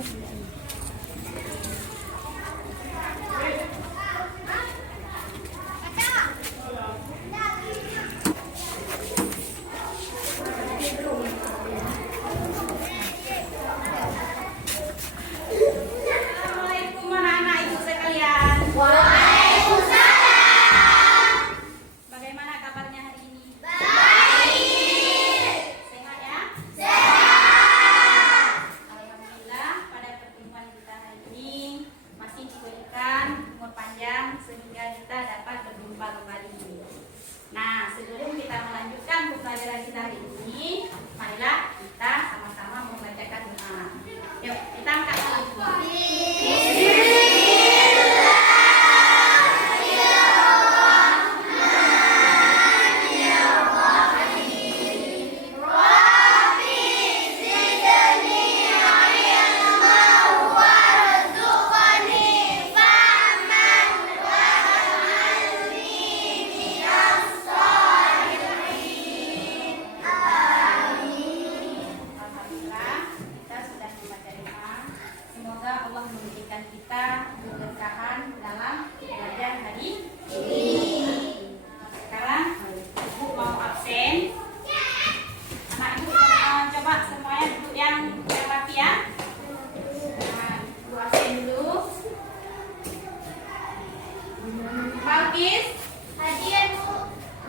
Assalamualaikum anak-anak ibu sekalian. Waalaikumsalam. Bagaimana kabarnya hari ini? Baik. Sehat ya? Sehat. Alhamdulillah pada pertemuan kita hari ini masih diberikan umur panjang sehingga kita dapat berjumpa kembali. Nah, sebelum kita melanjutkan pembelajaran kita hari ini, marilah kita sama-sama membacakan doa. Yuk, kita angkat tangan semua. Alhamdulillah, kita sudah membaca doa. Semoga Allah memberikan kita keberkahan dalam belajar hari ini. Sekarang ibu mau absen. Anak ibu coba semuanya duduk yang rapi ya. Nah, ibu absen dulu. Malkis, Hadir, Bu.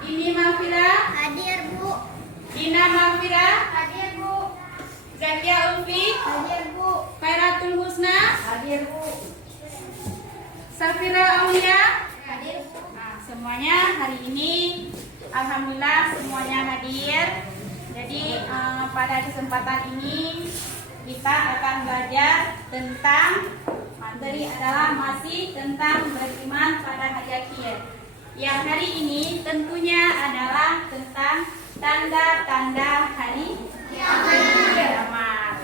ini Malvira, Hadir, Bu. Dina Malvira, Hadir, Bu. Zakia Ulfi, Hadir, Bu. Khairatul Husna, Hadir, Bu. Safira Aulia. Hadir, Bu. Nah, semuanya hari ini alhamdulillah semuanya hadir. Jadi pada kesempatan ini kita akan belajar tentang materi adalah masih tentang beriman pada hari akhir. Yang hari ini tentunya adalah tentang tanda-tanda hari kiamat.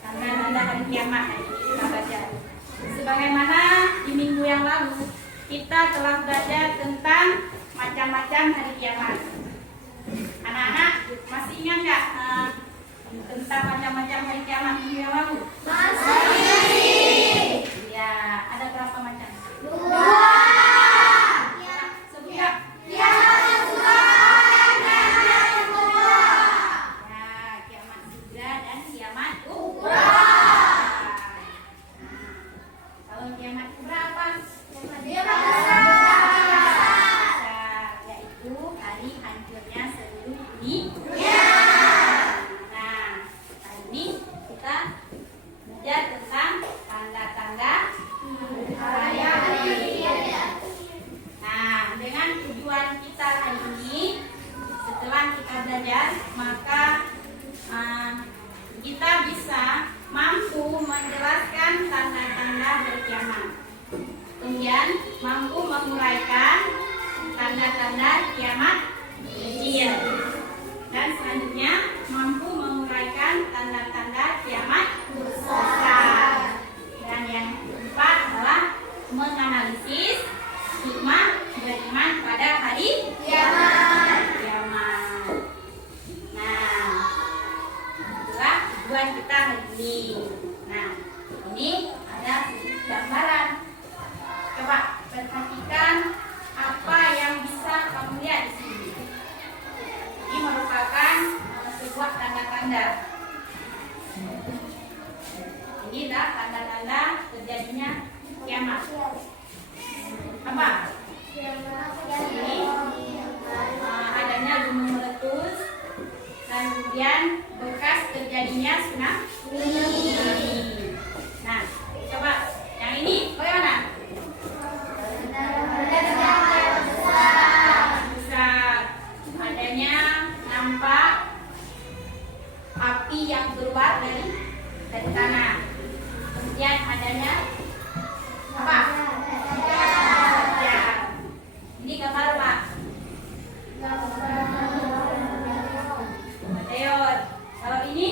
Tanda-tanda hari kiamat hari ini kita baca. Sebagaimana di minggu yang lalu kita telah belajar tentang macam-macam hari kiamat. Anak-anak masih ingat nggak tentang macam-macam hari kiamat minggu yang lalu? Masih. Ya, ada berapa macam? Dua. Sebut ya. Kiamat Tuhan dan kiamat kubra. Ya, kiamat sugra dan kiamat kubra. Kubra. Kalau kiamat kubra apa? Kiamat besar. Yaitu hari hancurnya seluruh dunia. Ya. Nah, hari ini kita belajar tentang tanda-tanda hari akhir. Nah, dengan tujuan kita hari ini, setelah kita belajar, maka kita bisa mampu menjelaskan tanda-tanda hari kiamat. Kemudian mampu menguraikan tanda-tanda kiamat kecil. Dan selanjutnya mampu menguraikan tanda-tanda kiamat besar. Dan yang keempat adalah menganalisis hikmah beriman pada hari Kiamat. kiamat. Nah, itulah tujuan kita hari ini. Nah, ini ada gambaran. Coba perhatikan apa yang bisa kamu lihat di sini. Ini merupakan sebuah tanda-tanda. Ini adalah tanda-tanda terjadinya kiamat. Apa? Ini adanya gunung meletus dan kemudian bekas terjadinya tsunami. Nah, coba yang ini bagaimana? Besar. Adanya nampak api yang keluar dari tanah. Kemudian adanya apa? Ya. Ini gambar apa? Meteor. Kalau ini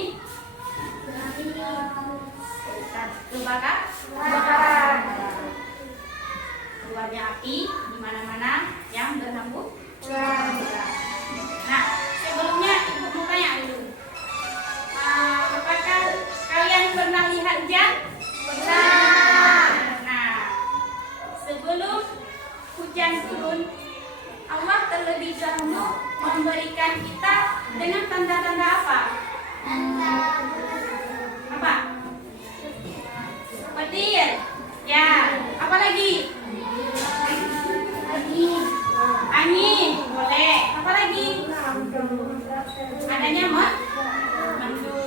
kebakaran. Keluarnya api di mana-mana yang berhambur. Nah, sebelumnya ibu mau tanya dulu. Apakah kalian pernah lihat hujan? lagi? Angin, boleh. Apa lagi? Adanya mendung.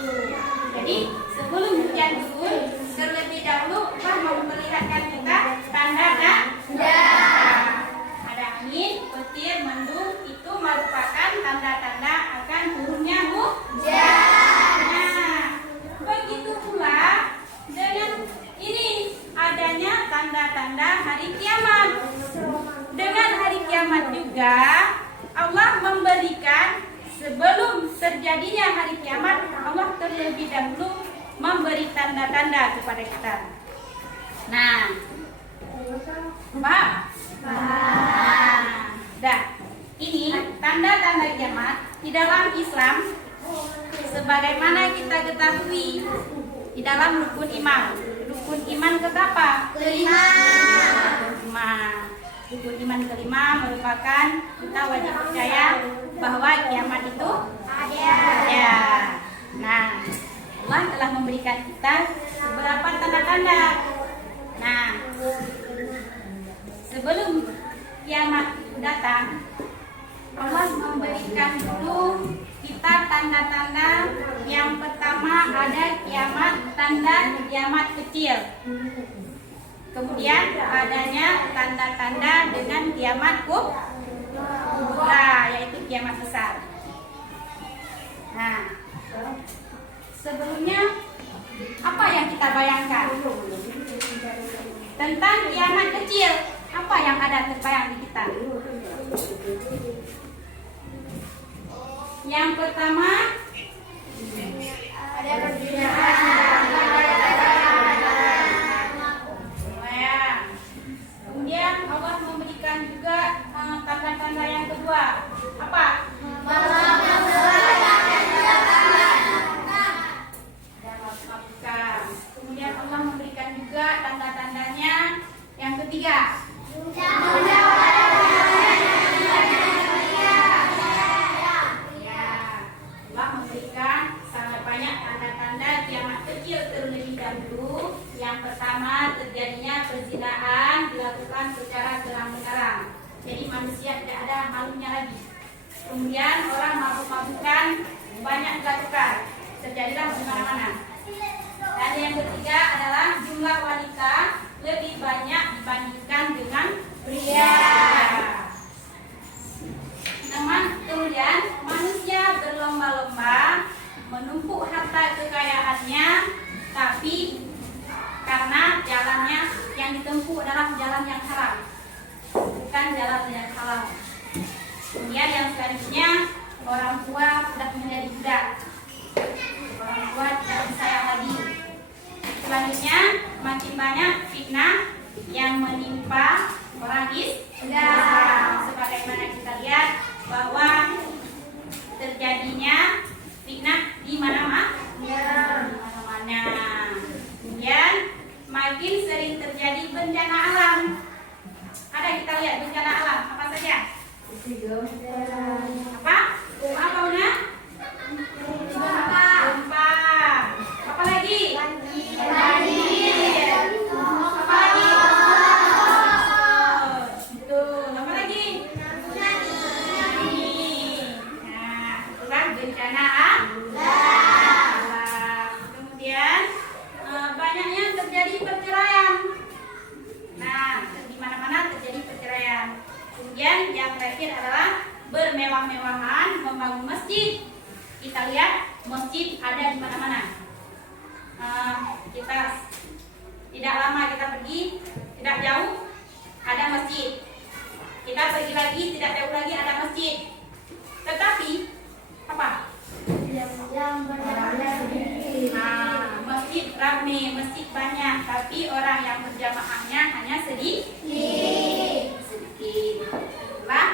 Jadi sebelum hujan turun, terlebih dahulu Allah memperlihatkan kita tanda tanda. Ada angin, petir, mendung, itu merupakan tanda-tanda akan turunnya hujan. Nah, begitu pula dengan ini adanya tanda-tanda hari kiamat. Dengan hari kiamat juga Allah memberikan, sebelum terjadinya hari kiamat, Allah terlebih dahulu memberi tanda-tanda kepada kita. Nah, paham? Dah, ini tanda-tanda kiamat di dalam Islam, sebagaimana kita ketahui di dalam rukun iman. Rukun iman keberapa? Kelima. Rukun iman kelima merupakan kita wajib percaya bahwa kiamat itu ada. Nah, Allah telah memberikan kita beberapa tanda-tanda. Nah, sebelum kiamat datang, Allah memberikan dulu kita tanda-tanda. Yang pertama ada kiamat, tanda kiamat kecil. Kemudian adanya tanda-tanda dengan kiamat kubra, yaitu kiamat besar. Nah, sebelumnya apa yang kita bayangkan tentang kiamat kecil? Apa yang ada terbayang di kita? Yang pertama ada kemudian Allah memberikan juga tanda-tanda yang kedua. Apa? Kemudian Allah memberikan juga tanda-tandanya yang ketiga. Allah memberikan sangat banyak tanda-tanda kiamat kecil terlebih dahulu. Yang pertama, terjadinya perzinahan dilakukan secara terang-benderang. Jadi manusia tidak ada malunya lagi. Kemudian orang mabuk-mabukan banyak dilakukan. Terjadilah di mana-mana. Dan yang ketiga adalah jumlah wanita lebih banyak dibandingkan dengan pria. Kemudian manusia berlomba-lomba menumpuk harta kekayaannya, tapi karena jalannya yang ditempuh adalah jalan yang haram, bukan jalan yang halal. Kemudian yang selanjutnya, orang tua sudah menjadi budak. Orang tua tidak disayang lagi. Selanjutnya, makin banyak fitnah yang menimpa orang Islam. Sebagaimana kita lihat bahwa terjadinya fitnah di mana-mana. Kemudian makin sering terjadi bencana alam. Ada kita lihat bencana alam apa saja? Apa? Apa Una? Gempa. Apa lagi? Banjir. Apa lagi? Betul. Apa lagi? Nah, itulah bencana alam. Kemudian banyaknya terjadi perceraian. Nah, di mana-mana terjadi perceraian. Kemudian yang terakhir adalah bermewah-mewahan membangun masjid. Kita lihat masjid ada di mana-mana. Kita tidak lama kita pergi, tidak jauh ada masjid. Kita pergi lagi, tidak jauh lagi ada masjid. Tetapi apa? Masjid ramai, masjid banyak, tapi orang yang berjamaahnya hanya sedikit. Itulah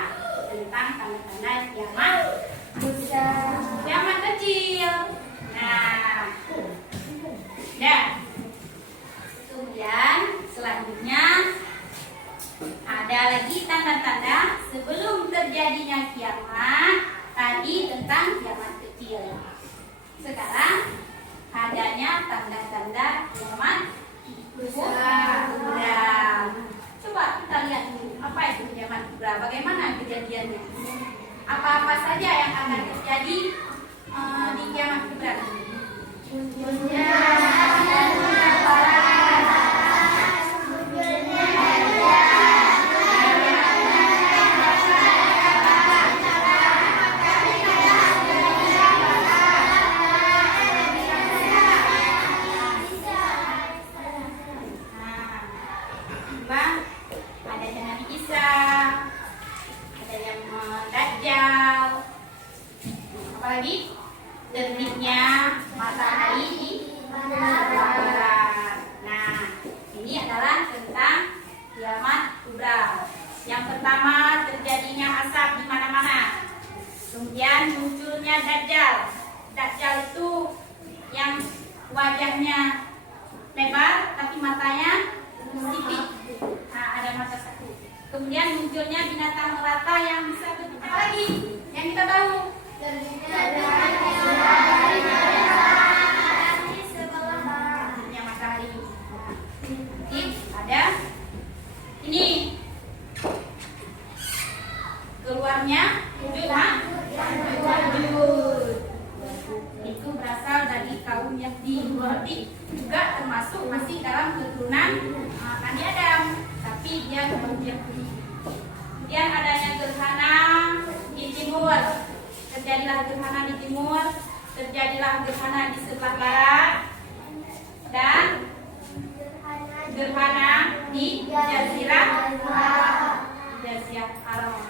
tentang tanda-tanda kiamat kecil. Nah, kemudian selanjutnya ada lagi tanda-tanda sebelum terjadinya kiamat. Tadi tentang kiamat kecil. Sekarang adanya tanda-tanda kiamat besar. apa saja yang akan terjadi di kiamat kubra? Ada yang Nabi Isa, ada yang Dajjal, apalagi terbitnya matahari di barat. Nah, ini adalah tentang kiamat kubra. Yang pertama, terjadinya asap di mana-mana. Kemudian munculnya Dajjal. Dajjal itu yang wajahnya lebar tapi matanya sipit. Nah, ada mata satu. Kemudian munculnya binatang melata yang bisa bentuk apa lagi? Yang kita tahu. Bentuknya matahari. Jadi ada ini keluarnya wujud. Itu berasal dari kaum Yahudi. Berarti juga termasuk masih dalam keturunan Nabi Adam, tapi dia kaum Yahudi. Kemudian adanya gerhana di timur, terjadilah gerhana di timur, terjadilah gerhana di sebelah barat, dan gerhana di Jazirah Arab.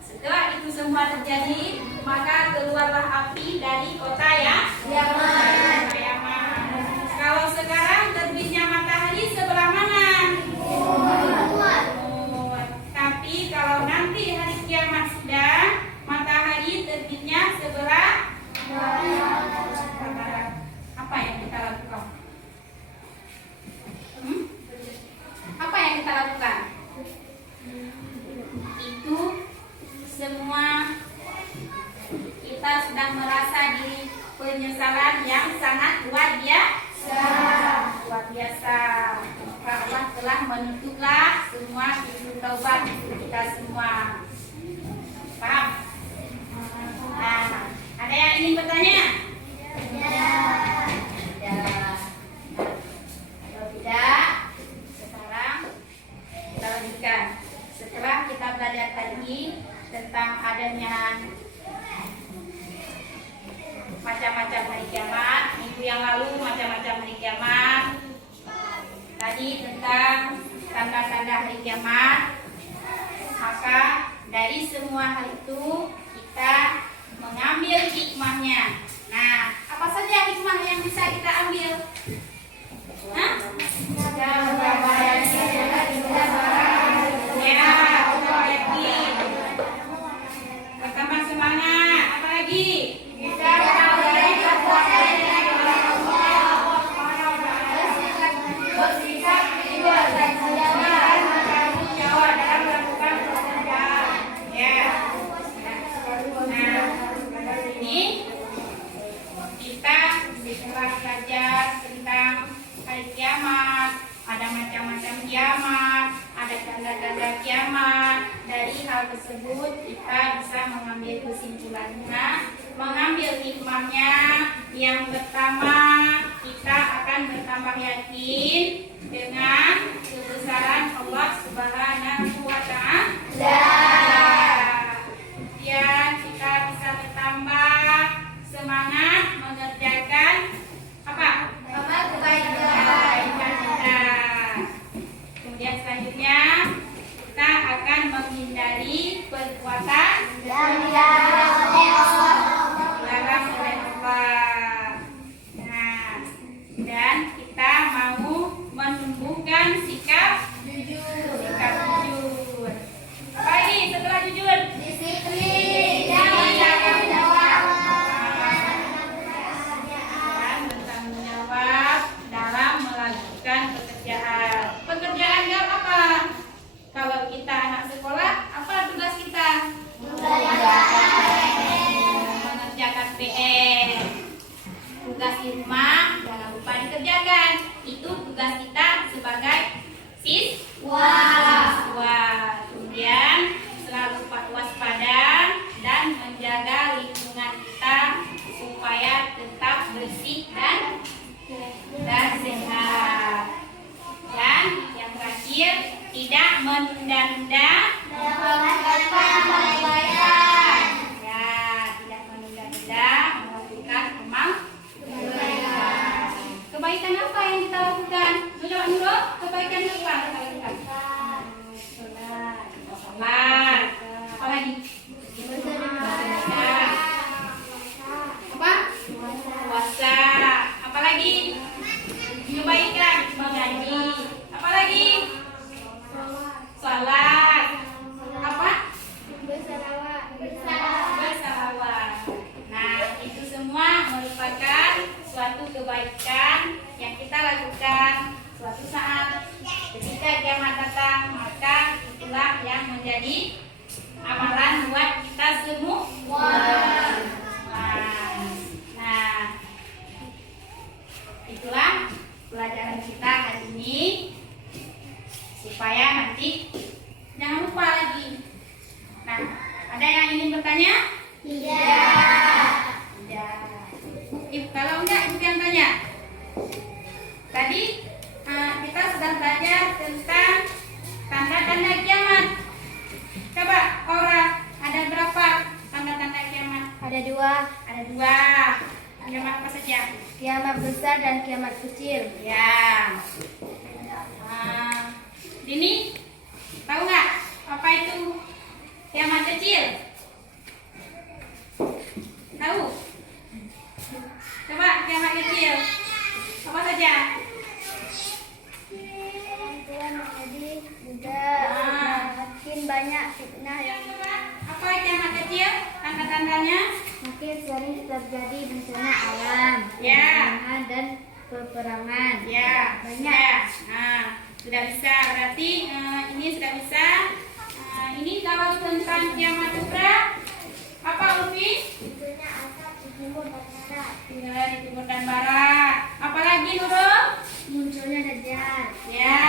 Setelah itu semua terjadi, maka keluarlah api dari kota Yaman. Kalau sekarang terbitnya matahari sebelah mana? Tapi kalau nanti hari kiamat sudah, matahari terbitnya sebelah barat. Apa yang kita lakukan? Apa yang kita lakukan? Itu semua kita sedang merasa diri penyesalan yang sangat luar biasa. Allah telah menutuplah semua pintu taubat kita semua. Paham? Nah, ada yang ingin bertanya? Kalau tidak, sekarang kita lanjutkan. Setelah kita belajar tadi tentang adanya macam-macam hari kiamat, minggu yang lalu macam-macam hari kiamat, tadi tentang tanda-tanda hari kiamat, maka dari semua hal itu kita mengambil hikmahnya. Nah, apa saja hikmah yang bisa kita ambil? Bertambah semangat. Apa lagi? Setelah belajar tentang hari kiamat, ada macam-macam kiamat, ada tanda-tanda kiamat. Dari hal tersebut kita bisa mengambil kesimpulannya, mengambil hikmahnya. Yang pertama, kita akan bertambah yakin dengan kebesaran Allah Subhanahu wa Ta'ala. Dan kita bisa bertambah semangat mengerjakan apa? Kebaikan kita. Kemudian selanjutnya kita akan menghindari perbuatan yang dilarang oleh Allah. Nah, dan kita mau menumbuhkan sikap jujur. Apa lagi setelah jujur? Disiplin. Kebaikan apa yang kita lakukan? Menjawab dulu. Kebaikan apa yang kita lakukan? Sholat. Apa lagi? Bersedekah. Apa? Puasa. Apa lagi? Kebaikan. Mengaji. Apa lagi? Sholat. Apa? Bersalawat. Nah, itu semua merupakan suatu kebaikan yang kita lakukan suatu saat ketika kiamat datang, maka itulah yang menjadi amalan buat kita semua. Nah, itulah pelajaran kita hari ini supaya nanti jangan lupa lagi. Nah, ada yang ingin bertanya? Tidak. Kalau enggak, ibu yang tanya. Tadi kita sedang belajar tentang tanda-tanda kiamat. Coba, Aura, ada berapa tanda-tanda kiamat? Ada dua. Ada dua. Kiamat apa saja? Kiamat besar dan kiamat kecil. Ya. Dini, tahu nggak apa itu kiamat kecil? Tahu? Coba kiamat kecil. Apa saja? Tuhan menjadi juga makin banyak fitnah yang Coba, apa kiamat kecil? Tanda-tandanya? makin sering terjadi bencana alam, Ya. perang dan peperangan. Ya, banyak. Nah, sudah bisa. Berarti ini sudah bisa. Ini kalau tentang kiamat kubra, apa Ufi? Tentunya asap di timur dan barat. Ya, di timur dan barat. Apalagi Nurul? Munculnya dajjal. Ya.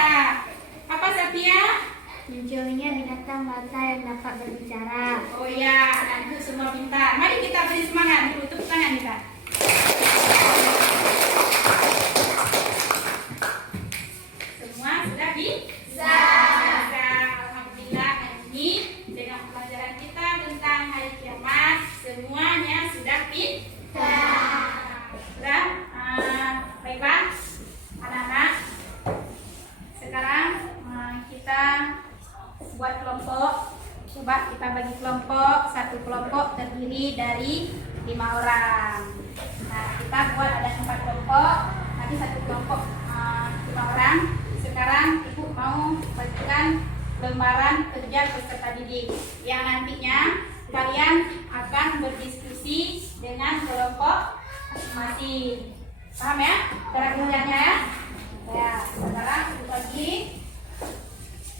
Apa Sapia? Munculnya binatang bata yang dapat berbicara. Oh ya, anak semua pintar. Mari kita beri semangat dulu. Tepuk tangan kita. Semua sudah bisa. Alhamdulillah, hari ini dengan pelajaran kita tentang hari kiamat, semuanya sudah pintar. Sudah? Baiklah, anak-anak. Sekarang kita buat kelompok. Coba kita bagi kelompok. Satu kelompok terdiri dari 5 orang. Nah, kita buat ada 4 kelompok. Nanti satu kelompok 5 orang. Sekarang ibu mau bagikan lembaran kerja peserta didik yang nantinya kalian akan berdiskusi dengan kelompok masing-masing. Paham ya cara kerjanya ya? Ya, sekarang ibu bagi.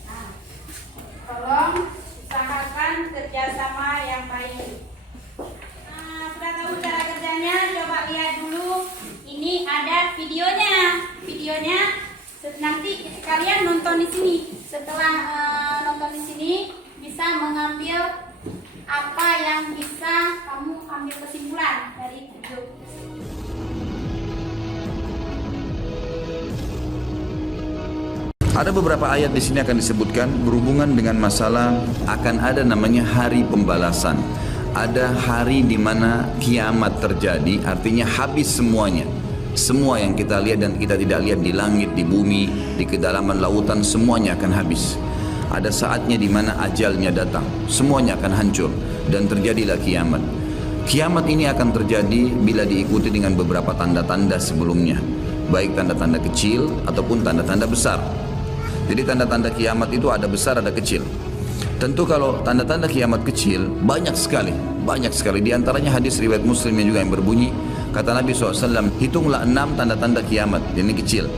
Nah, tolong usahakan kerjasama yang baik. Nah, sudah tahu cara kerjanya? Coba lihat dulu. Ini ada videonya. Videonya nanti kalian nonton di sini. Setelah nonton di sini bisa mengambil apa yang bisa kamu ambil kesimpulan dari video. Ada beberapa ayat di sini akan disebutkan berhubungan dengan masalah akan ada namanya hari pembalasan. Ada hari di mana kiamat terjadi, artinya habis semuanya. Semua yang kita lihat dan kita tidak lihat di langit, di bumi, di kedalaman lautan, semuanya akan habis. Ada saatnya di mana ajalnya datang, semuanya akan hancur dan terjadilah kiamat. Kiamat ini akan terjadi bila diikuti dengan beberapa tanda-tanda sebelumnya, baik tanda-tanda kecil ataupun tanda-tanda besar. Jadi tanda-tanda kiamat itu ada besar, ada kecil. Tentu kalau tanda-tanda kiamat kecil banyak sekali. Di antaranya hadis riwayat Muslim yang juga yang berbunyi, kata Nabi SAW, hitunglah 6 tanda-tanda kiamat. Ini kecil.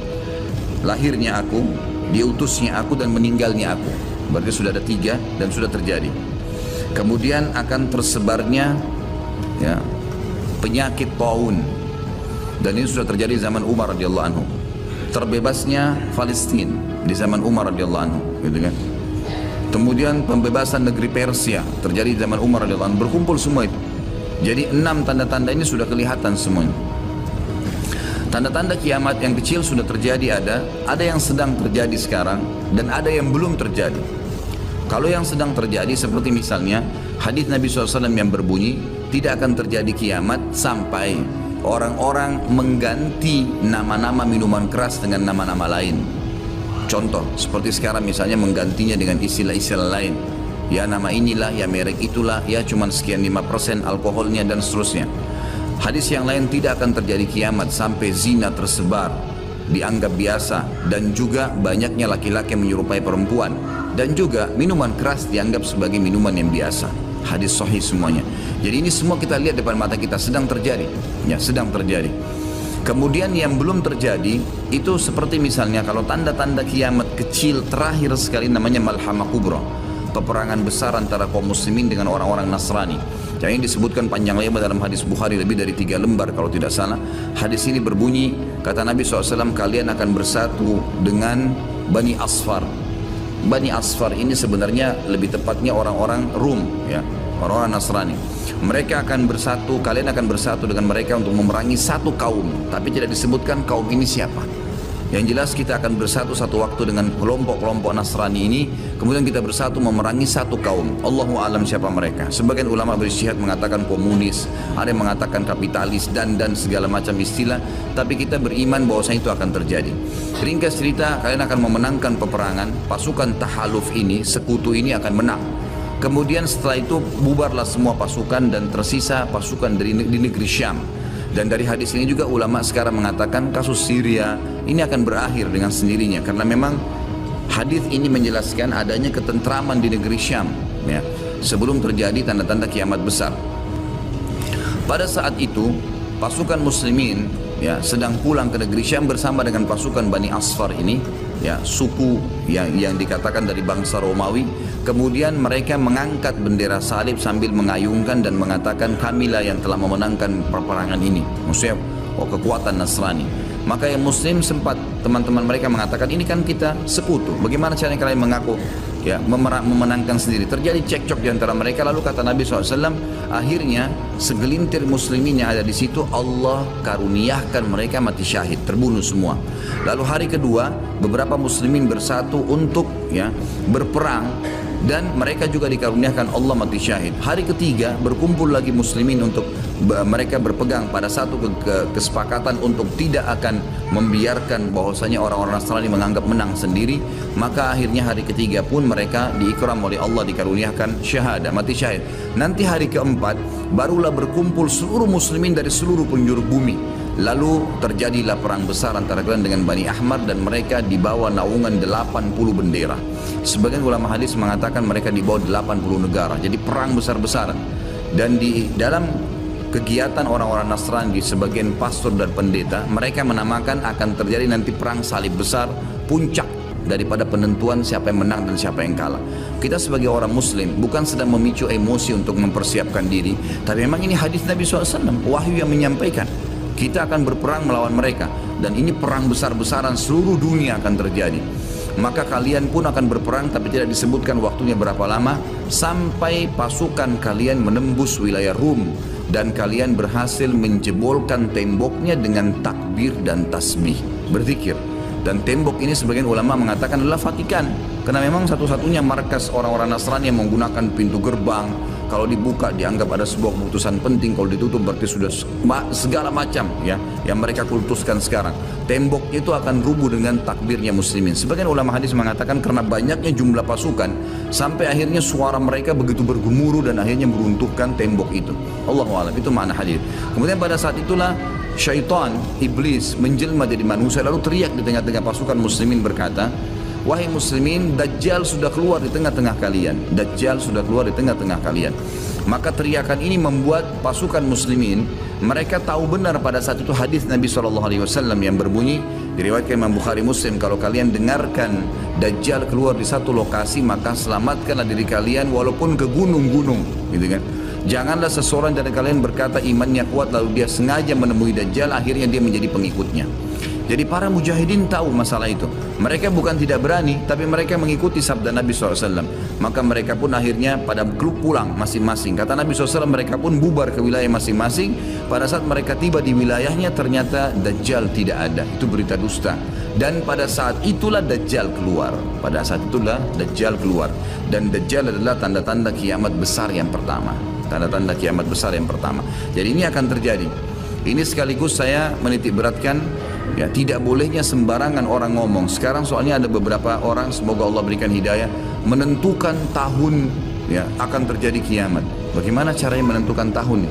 Lahirnya aku, diutusnya aku, dan meninggalnya aku. Berarti sudah ada 3 dan sudah terjadi. Kemudian akan tersebarnya penyakit taun, dan ini sudah terjadi di zaman Umar radhiyallahu anhu. Terbebasnya Palestina di zaman Umar radhiyallahu anhu, gitu kan. Kemudian pembebasan negeri Persia terjadi di zaman Umar radhiyallahu anhu. Berkumpul semua itu. Jadi 6 tanda-tanda ini sudah kelihatan semuanya. Tanda-tanda kiamat yang kecil sudah terjadi, ada yang sedang terjadi sekarang dan ada yang belum terjadi. Kalau yang sedang terjadi seperti misalnya hadis Nabi SAW yang berbunyi, tidak akan terjadi kiamat sampai orang-orang mengganti nama-nama minuman keras dengan nama-nama lain. Contoh, seperti sekarang misalnya menggantinya dengan istilah-istilah lain. Ya nama inilah, ya merek itulah, ya cuman sekian 5% alkoholnya dan seterusnya. Hadis yang lain, tidak akan terjadi kiamat sampai zina tersebar, dianggap biasa, dan juga banyaknya laki-laki yang menyerupai perempuan, dan juga minuman keras dianggap sebagai minuman yang biasa. Hadis sahih semuanya. Jadi ini semua kita lihat depan mata kita sedang terjadi, ya sedang terjadi. Kemudian yang belum terjadi itu seperti misalnya kalau tanda-tanda kiamat kecil terakhir sekali namanya Malhamah Kubra, peperangan besar antara kaum muslimin dengan orang-orang Nasrani. Yang ini disebutkan panjang lebar dalam hadis Bukhari lebih dari 3 lembar kalau tidak salah. Hadis ini berbunyi, kata Nabi SAW, kalian akan bersatu dengan Bani Asfar. Bani Asfar ini sebenarnya lebih tepatnya orang-orang Rum, ya, orang-orang Nasrani. Mereka akan bersatu, kalian akan bersatu dengan mereka untuk memerangi satu kaum, tapi tidak disebutkan kaum ini siapa. Yang jelas kita akan bersatu satu waktu dengan kelompok-kelompok Nasrani ini, kemudian kita bersatu memerangi satu kaum. Allahu a'lam siapa mereka. Sebagian ulama berijtihad mengatakan komunis, ada yang mengatakan kapitalis dan segala macam istilah, tapi kita beriman bahwasanya itu akan terjadi. Ringkas cerita, kalian akan memenangkan peperangan, pasukan tahaluf ini, sekutu ini akan menang. Kemudian setelah itu bubarlah semua pasukan dan tersisa pasukan di negeri Syam. Dan dari hadis ini juga ulama sekarang mengatakan kasus Syria ini akan berakhir dengan sendirinya, karena memang hadis ini menjelaskan adanya ketentraman di negeri Syam, ya, sebelum terjadi tanda-tanda kiamat besar. Pada saat itu pasukan muslimin, ya, sedang pulang ke negeri Syam bersama dengan pasukan Bani Asfar ini, ya, suku yang dikatakan dari bangsa Romawi. Kemudian mereka mengangkat bendera salib sambil mengayunkan dan mengatakan, kamilah yang telah memenangkan peperangan ini. Maksudnya kekuatan Nasrani. Maka yang muslim sempat, teman-teman mereka mengatakan, ini kan kita sekutu, bagaimana caranya kalian mengaku, ya, memenangkan sendiri. Terjadi cekcok di antara mereka. Lalu kata Nabi SAW, akhirnya segelintir muslimin yang ada di situ Allah karuniakan mereka mati syahid, terbunuh semua. Lalu hari kedua beberapa muslimin bersatu untuk, ya, berperang, dan mereka juga dikaruniakan Allah mati syahid. Hari ketiga berkumpul lagi muslimin untuk mereka berpegang pada satu kesepakatan untuk tidak akan membiarkan bahwasanya orang-orang Nasrani menganggap menang sendiri. Maka akhirnya hari ketiga pun mereka diikram oleh Allah, dikaruniakan syahadah, mati syahid. Nanti hari keempat barulah berkumpul seluruh muslimin dari seluruh penjuru bumi. Lalu terjadilah perang besar antara kalian dengan Bani Ahmar, dan mereka dibawa naungan 80 bendera. Sebagian ulama hadis mengatakan mereka dibawa 80 negara. Jadi perang besar-besaran. Dan di dalam kegiatan orang-orang Nasrani, sebagian pastor dan pendeta, mereka menamakan akan terjadi nanti perang salib besar, puncak daripada penentuan siapa yang menang dan siapa yang kalah. Kita sebagai orang muslim bukan sedang memicu emosi untuk mempersiapkan diri, tapi memang ini hadis Nabi SAW, wahyu yang menyampaikan kita akan berperang melawan mereka, dan ini perang besar-besaran seluruh dunia akan terjadi. Maka kalian pun akan berperang, tapi tidak disebutkan waktunya berapa lama, sampai pasukan kalian menembus wilayah Rum dan kalian berhasil menjebolkan temboknya dengan takbir dan tasbih, berzikir. Dan tembok ini sebagian ulama mengatakan adalah Vatikan, karena memang satu-satunya markas orang-orang Nasrani yang menggunakan pintu gerbang. Kalau dibuka dianggap ada sebuah keputusan penting, kalau ditutup berarti sudah segala macam, ya, yang mereka kultuskan sekarang. Tembok itu akan rubuh dengan takbirnya muslimin. Sebagian ulama hadis mengatakan karena banyaknya jumlah pasukan sampai akhirnya suara mereka begitu bergemuruh dan akhirnya meruntuhkan tembok itu. Allahu a'lam, itu makna hadis. Kemudian pada saat itulah syaitan, iblis menjelma jadi manusia, lalu teriak di tengah-tengah pasukan muslimin berkata, wahai muslimin, Dajjal sudah keluar di tengah-tengah kalian. Dajjal sudah keluar di tengah-tengah kalian. Maka teriakan ini membuat pasukan muslimin, mereka tahu benar pada saat itu hadis Nabi SAW yang berbunyi, diriwayatkan Imam Bukhari Muslim, kalau kalian dengarkan Dajjal keluar di satu lokasi, maka selamatkanlah diri kalian walaupun ke gunung-gunung, gitu kan. Janganlah seseorang dari kalian berkata imannya kuat lalu dia sengaja menemui Dajjal, akhirnya dia menjadi pengikutnya. Jadi para mujahidin tahu masalah itu. Mereka bukan tidak berani, tapi mereka mengikuti sabda Nabi SAW. Maka mereka pun akhirnya pada klub pulang masing-masing. Kata Nabi SAW, mereka pun bubar ke wilayah masing-masing. Pada saat mereka tiba di wilayahnya, ternyata Dajjal tidak ada. Itu berita dusta. Dan pada saat itulah Dajjal keluar. Pada saat itulah Dajjal keluar. Dan Dajjal adalah tanda-tanda kiamat besar yang pertama. Tanda-tanda kiamat besar yang pertama. Jadi ini akan terjadi. Ini sekaligus saya menitik beratkan, ya, tidak bolehnya sembarangan orang ngomong. Sekarang soalnya ada beberapa orang, semoga Allah berikan hidayah, menentukan tahun, ya, akan terjadi kiamat. Bagaimana caranya menentukan tahun?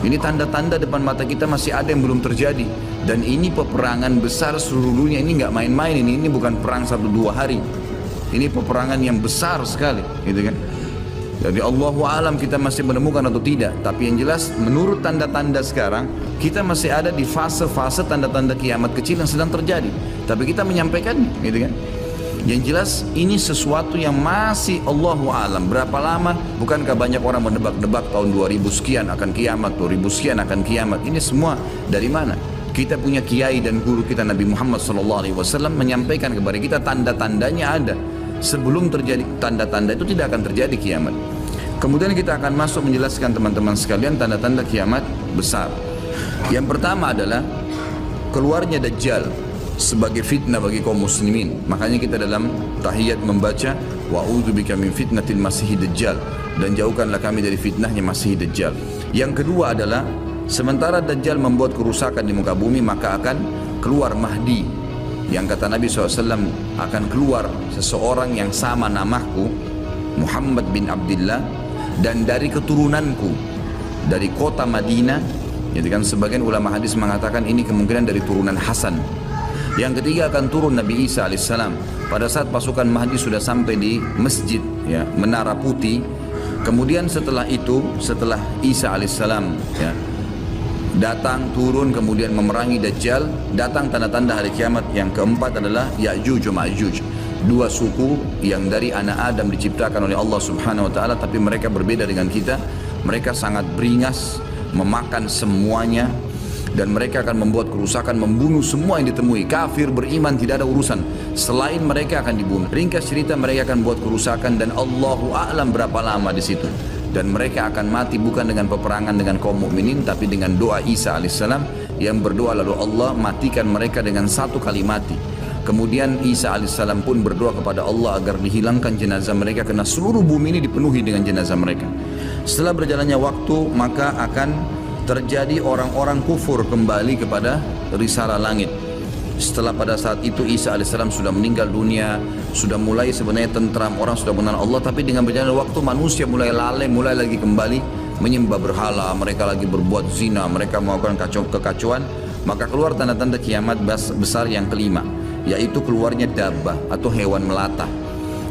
Ini tanda-tanda depan mata kita masih ada yang belum terjadi. Dan ini peperangan besar seluruh dunia, ini nggak main-main, ini bukan perang 1-2 hari. Ini peperangan yang besar sekali, gitu kan? Jadi Allahu alam kita masih menemukan atau tidak. Tapi yang jelas menurut tanda-tanda sekarang, kita masih ada di fase-fase tanda-tanda kiamat kecil yang sedang terjadi. Tapi kita menyampaikan, gitu kan? Yang jelas ini sesuatu yang masih Allahu alam. Berapa lama? Bukankah banyak orang menebak-nebak tahun 2000 sekian akan kiamat, 2000 sekian akan kiamat. Ini semua dari mana? Kita punya kiai dan guru kita Nabi Muhammad SAW menyampaikan kepada kita tanda-tandanya ada. Sebelum terjadi tanda-tanda itu tidak akan terjadi kiamat. Kemudian kita akan masuk menjelaskan teman-teman sekalian tanda-tanda kiamat besar. Yang pertama adalah keluarnya Dajjal sebagai fitnah bagi kaum muslimin. Makanya kita dalam tahiyat membaca wa'udzubika min fitnatil masiihid dajjal, dan jauhkanlah kami dari fitnahnya Masih Dajjal. Yang kedua adalah sementara Dajjal membuat kerusakan di muka bumi, maka akan keluar Mahdi. Yang kata Nabi SAW, akan keluar seseorang yang sama namaku, Muhammad bin Abdullah, dan dari keturunanku, dari kota Madinah. Jadi kan sebagian ulama hadis mengatakan ini kemungkinan dari turunan Hasan. Yang ketiga akan turun Nabi Isa alaihissalam. Pada saat pasukan Mahdi sudah sampai di masjid, ya, Menara Putih. Kemudian setelah itu, setelah Isa alaihissalam, ya, datang, turun, kemudian memerangi Dajjal, datang tanda-tanda hari kiamat. Yang keempat adalah Ya'juj wa Ma'juj, dua suku yang dari anak Adam diciptakan oleh Allah Subhanahu wa taala, tapi mereka berbeda dengan kita. Mereka sangat beringas, memakan semuanya, dan mereka akan membuat kerusakan, membunuh semua yang ditemui. Kafir, beriman, tidak ada urusan. Selain mereka akan dibunuh. Ringkas cerita, mereka akan buat kerusakan dan Allahu a'lam berapa lama di situ. Dan mereka akan mati bukan dengan peperangan dengan kaum mukminin, tapi dengan doa Isa alaihissalam yang berdoa, lalu Allah matikan mereka dengan satu kali mati. Kemudian Isa alaihissalam pun berdoa kepada Allah agar dihilangkan jenazah mereka, karena seluruh bumi ini dipenuhi dengan jenazah mereka. Setelah berjalannya waktu, maka akan terjadi orang-orang kufur kembali kepada risalah langit. Setelah pada saat itu Isa alaihissalam sudah meninggal dunia, sudah mulai sebenarnya tentram, orang sudah mengenal Allah, tapi dengan berjalannya waktu manusia mulai lalai, mulai lagi kembali menyembah berhala, mereka lagi berbuat zina, mereka melakukan kekacauan. Maka keluar tanda-tanda kiamat besar yang kelima, yaitu keluarnya dabbah atau hewan melata.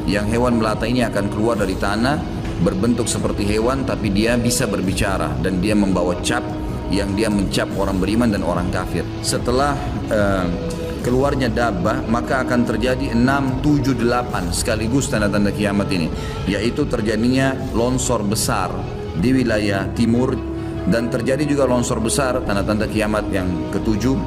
Yang hewan melata ini akan keluar dari tanah, berbentuk seperti hewan, tapi dia bisa berbicara dan dia membawa cap yang dia mencap orang beriman dan orang kafir. Setelah keluarnya dabbah, maka akan terjadi 6, 7, 8 sekaligus tanda-tanda kiamat ini, yaitu terjadinya longsor besar di wilayah timur, dan terjadi juga longsor besar. Tanda-tanda kiamat yang ketujuh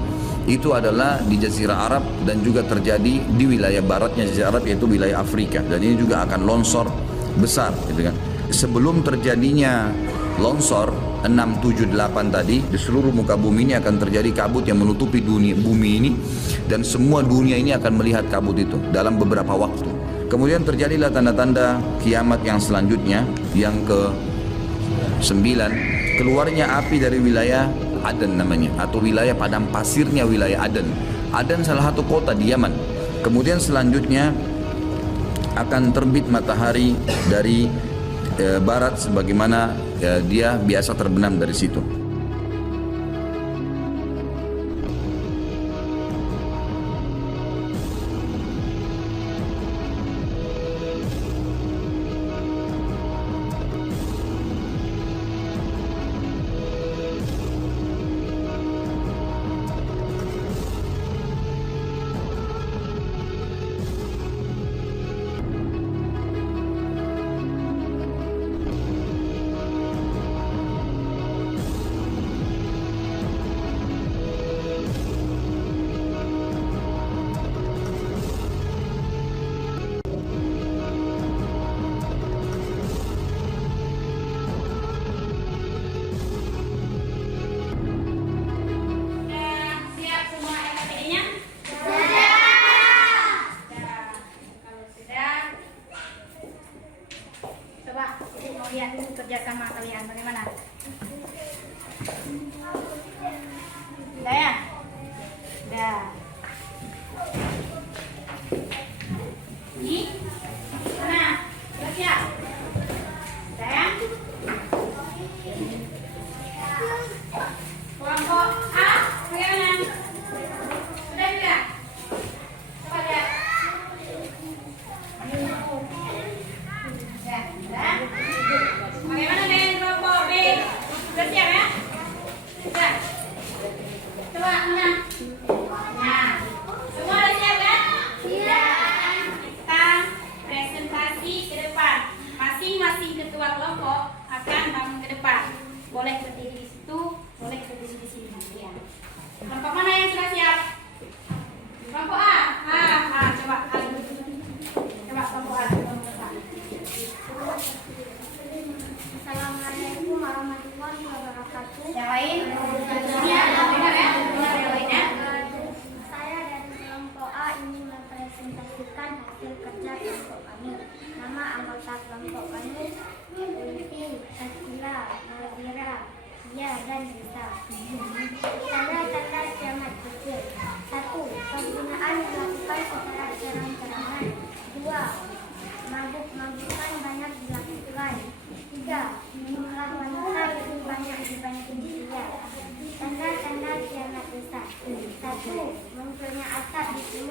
itu adalah di Jazirah Arab, dan juga terjadi di wilayah baratnya Jazirah Arab, yaitu wilayah Afrika, dan ini juga akan longsor besar, gitu kan. Sebelum terjadinya longsor 6, 7, 8 tadi, di seluruh muka bumi ini akan terjadi kabut yang menutupi bumi ini, dan semua dunia ini akan melihat kabut itu dalam beberapa waktu. Kemudian terjadilah tanda-tanda kiamat yang selanjutnya, yang ke-9, keluarnya api dari wilayah Aden namanya, atau wilayah padang pasirnya wilayah Aden. Aden salah satu kota di Yaman. Kemudian selanjutnya akan terbit matahari dari barat, sebagaimana dia biasa terbenam dari situ.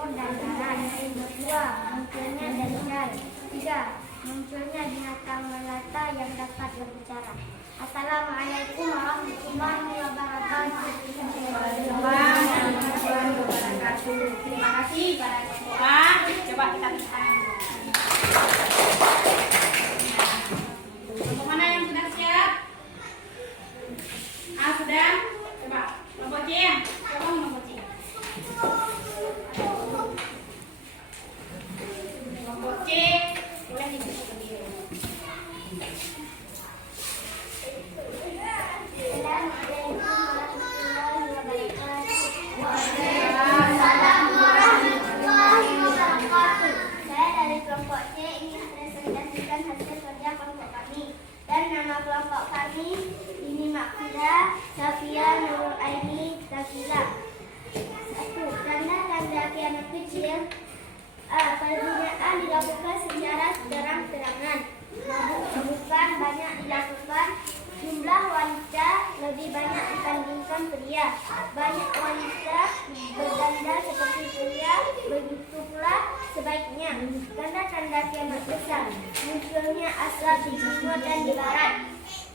timur dan barat. 2. Munculnya dajjal. 3. Munculnya binatang melata yang dapat berbicara. Assalamualaikum warahmatullahi wabarakatuh. Terima kasih pada doa. Coba kita lihat. Kelompok mana yang sudah siap? A sudah. Coba kelompok C ya. Coba kelompok C. Kelompok C boleh dibuka sendiri. Kelompok C ingin presentasikan hasil kerja kelompok kami. Dan nama kelompok kami ini Makfira, Safia, Nurul Aini, Zakila. 1. Tanda-tanda kiamat kecil. A. Perbedaan dilakukan secara terang-terangan. Bukan banyak dilakukan. Jumlah wanita lebih banyak dibandingkan pria. Banyak wanita berdandan seperti pria, begitu pula sebaiknya. Tanda-tanda kiamat besar. Munculnya asap di timur dan di barat.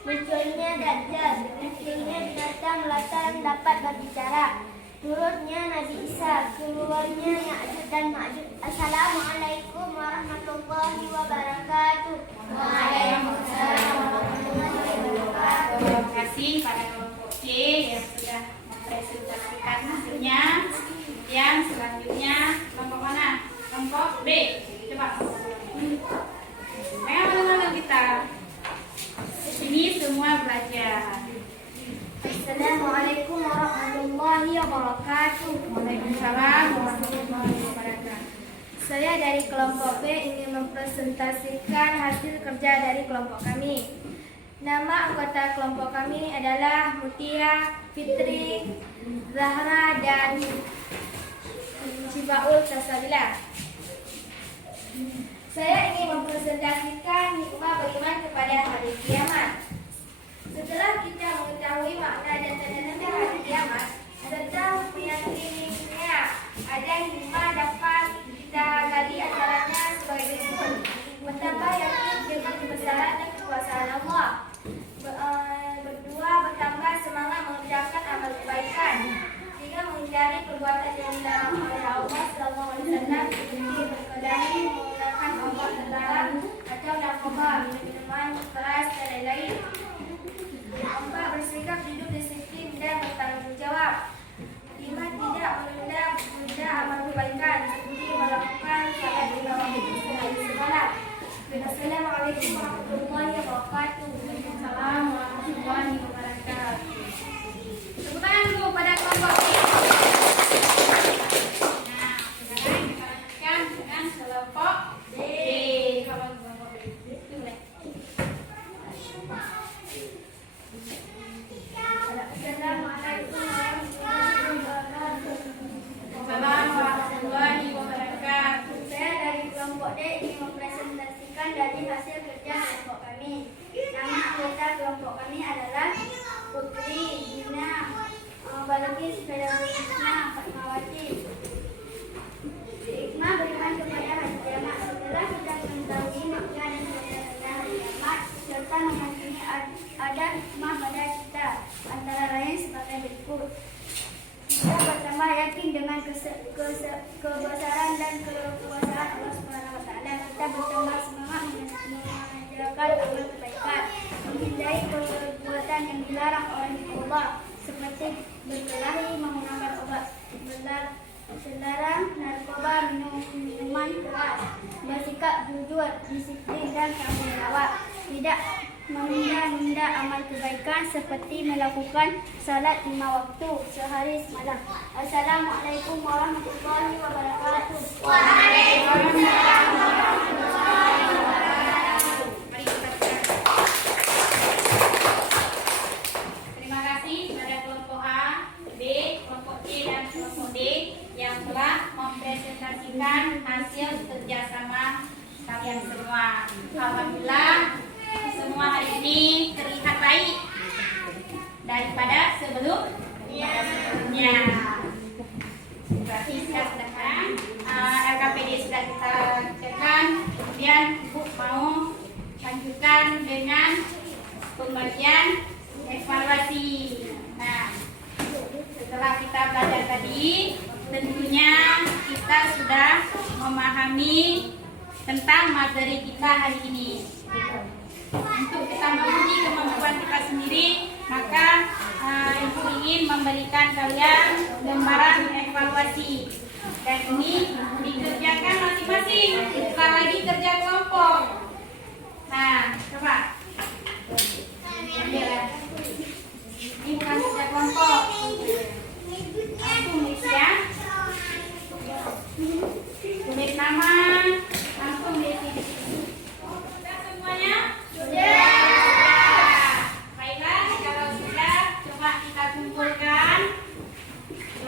Munculnya dajjal. Munculnya binatang melata yang dapat berbicara. Turunnya Nabi Isa. Keluarnya Ya'juj dan Ma'juj. Assalamualaikum warahmatullahi wabarakatuh. Waalaikumsalam warahmatullahi wabarakatuh. Terima kasih pada kelompok C yang sudah mempresentasikan hasilnya. Kemudian selanjutnya kelompok mana? Kelompok B. Coba. Ayo kita. Ini semua belajar. Assalamualaikum warahmatullahi wabarakatuh. Waalaikumsalam warahmatullahi wabarakatuh. Saya dari kelompok B ingin mempresentasikan hasil kerja dari kelompok kami. Nama anggota kelompok kami adalah Mutia, Fitri, Zahra, dan Cibaul Tasabila. Saya ingin mempresentasikan hikmah beriman kepada hari kiamat. Setelah kita mengetahui makna dan tanda-tanda hari kiamat serta meyakininya, ada hikmah dapat kita gali antaranya sebagai berikut. Bertambah yakin dengan kebesaran dan kekuasaan Allah. Berdua, bertambah semangat mengerjakan amal kebaikan. 3. Menghindari perbuatan yang dilarang oleh Allah SAW seperti berkelahi, menggunakan obat terlarang atau narkoba, minuman keras dan lain-lain. 4. Bersikap hidup disiplin dan bertanggung jawab. 5. Tidak menunda amal kebaikan seperti melakukan salat lima waktu sehari semalam. Assalamualaikum warahmatullahi wabarakatuh. Waalaikumsalam warahmatullahi wabarakatuh. Tepuk tangan dulu pada kelompok C. Nah, sekarang kita lanjutkan dengan kelompok D. Kelompok D. Boleh. Assalamualaikum warahmatullahi wabarakatuh. Waalaikumsalam warahmatullahi wabarakatuh. Saya dari kelompok D ingin mempresentasikan dari hasil kerja kelompok kami. Nama anggota kelompok kami adalah Putri, Dina, Balqis, Fedawisna, Fatmawati. Hikmah beriman kepada hari kiamat. Setelah kita mengetahui makna dan tanda-tanda hari kiamat serta meyakini ada hikmah pada kita, antara lain sebagai berikut. Kita bertambah yakin dengan kebesaran dan kekuasaan Allah Subhanahu wa taala. Kita bertambah semangat mengerjakan amal kebaikan, menghindari perbuatan yang dilarang oleh Allah seperti berkelahi, menggunakan obat terlarang, narkoba, minuman keras, bersikap jujur, disiplin dan tanggung jawab. Tidak menunda amal kebaikan seperti melakukan salat 5 waktu sehari semalam. Assalamualaikum warahmatullahi wabarakatuh. Waalaikumsalam warahmatullahi wabarakatuh. Mari kita silakan. Terima kasih kepada kelompok A, B, kelompok C dan kelompok D yang telah mempresentasikan hasil kerjasama kalian semua. Alhamdulillah semua hari ini terlihat baik daripada sebelumnya. Berarti sekarang sudah memahami tentang materi kita hari ini. Untuk kita menguji kemampuan kita sendiri, maka Ibu ingin memberikan kalian lembaran evaluasi. Dan ini dikerjakan masing-masing, bukan lagi kerja kelompok. Nah, coba. Ambil ya. Ini bukan kerja kelompok. Langsung isi ya. Tulis nama, langsung diisi. Sudah semuanya? Sudah. Baiklah, kalau sudah, coba kita kumpulkan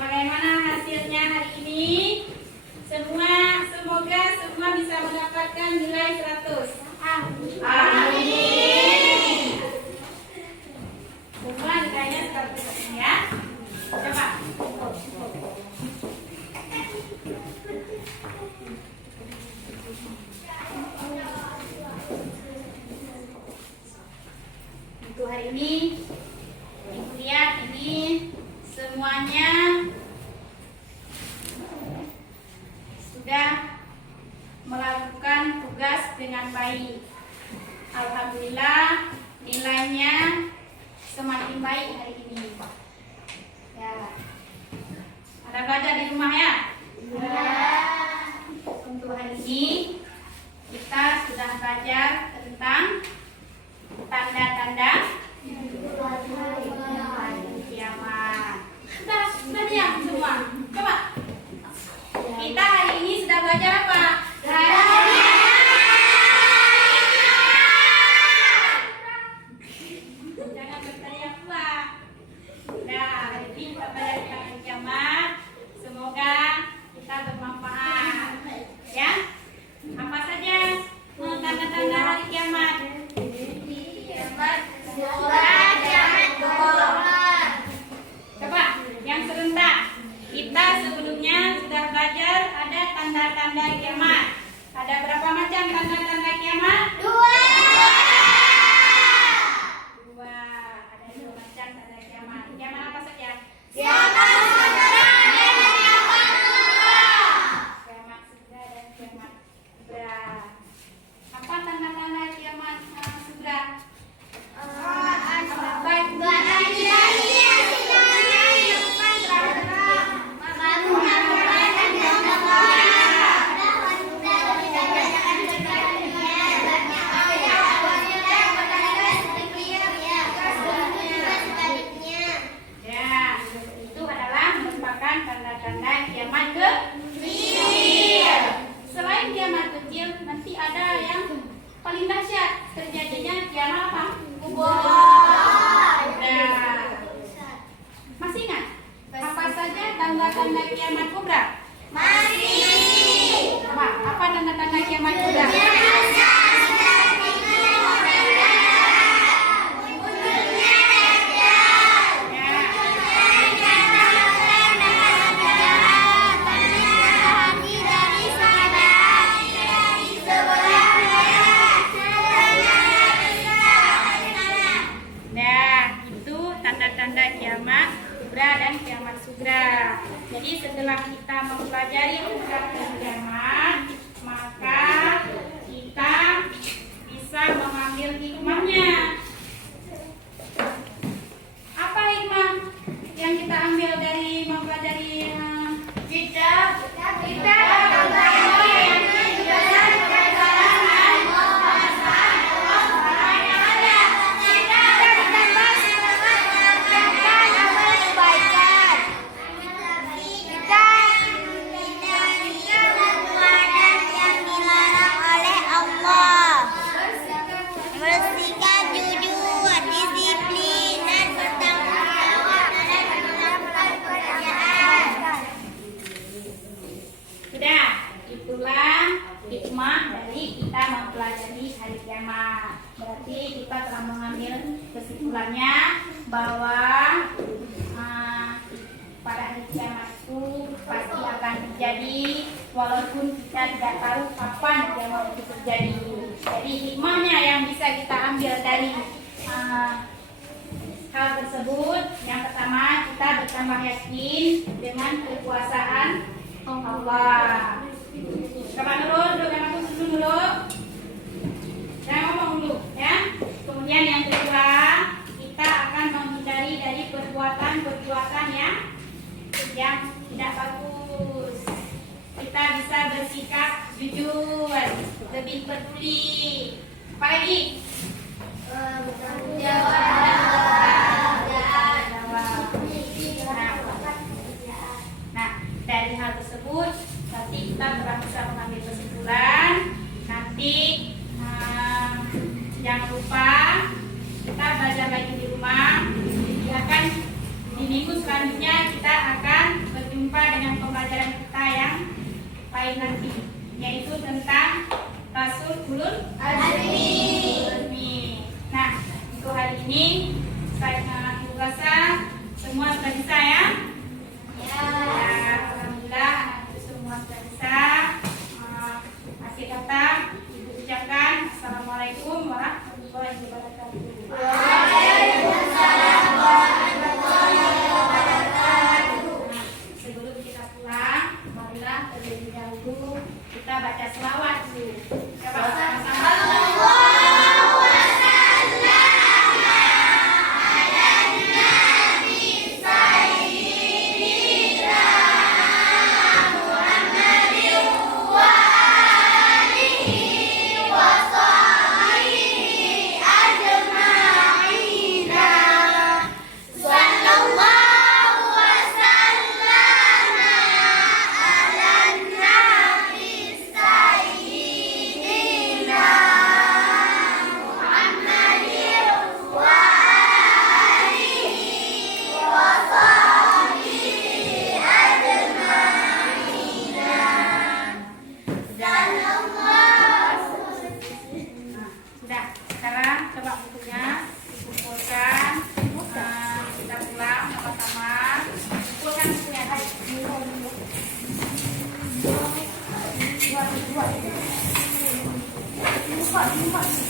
bagaimana hasilnya hari ini. Semoga semua bisa mendapatkan nilai 100. Amin. Semua nilainya 100 ya. Coba. Untuk hari ini, Ibu lihat ini semuanya sudah melakukan tugas dengan baik. Alhamdulillah nilainya semakin baik hari ini. Ya. Ada belajar di rumah ya? Untuk hari ini kita sudah belajar tentang tanda-tanda kiamat. Sudah diam semua. Coba. Kita hari ini sudah belajar apa? Jangan berteriak pula. Nah, jadi kita belajar tentang kiamat. Semoga kita bermanfaat. Ya. Apa saja tanda-tanda hari kiamat? Coba yang serentak. Kita sebelumnya sudah belajar ada tanda-tanda kiamat. Ada berapa macam tanda-tanda kiamat? Dua. Ada 2 macam tanda kiamat. Kiamat apa saja? Kiamat sugra dan kiamat kubra. Kiamat sugra dan kiamat kubra. Apa tanda-tanda kiamat sugra? Itu adalah merupakan tanda-tanda kiamat kecil. Selain kiamat kecil, nanti ada yang paling dahsyat terjadinya kiamat apa? Kubur. Masih ingat? Apa saja tanda-tanda kiamat kubra? Masih. Apa tanda-tanda kiamat kubra? Tanda kiamat kubra dan kiamat sugra. Jadi setelah kita mempelajari tentang kiamat, maka kita bisa mengambil hikmahnya. Apa hikmah yang kita ambil dari mempelajari kitab? Mempelajari hari kiamat. Berarti kita telah mengambil kesimpulannya bahwa pada hari kiamat itu pasti akan terjadi, walaupun kita tidak tahu kapan kiamat itu terjadi. Jadi hikmahnya yang bisa kita ambil dari hal tersebut, yang pertama kita bertambah yakin dengan kekuasaan Allah. bersikap jujur, lebih peduli. Apa lagi? Bertanggung jawab. Nah, dari hal tersebut nanti kita bisa mengambil kesimpulan. Nanti jangan lupa kita belajar lagi di rumah. Silakan di minggu selanjutnya kita akan berjumpa dengan pembelajaran kita yang lain nanti, yaitu tentang Rasul Ulul Azmi. Nah, untuk hari ini saya rasa semua sudah bisa ya. Ya, alhamdulillah anak semua sudah bisa. Akhir kata ibu ucapkan assalamualaikum warahmatullahi wabarakatuh. Waalaikumsalam warahmatullahi wabarakatuh. Nah, sebelum kita pulang, marilah terlebih dahulu kita baca selawat dulu. Coba sama-sama. Sudah, sekarang coba bukunya dikumpulkan. Kita pulang sama-sama. Kumpulkan bukunya tadi. Bukunya dikumpulkan masing-masing.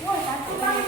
Woi, satu kali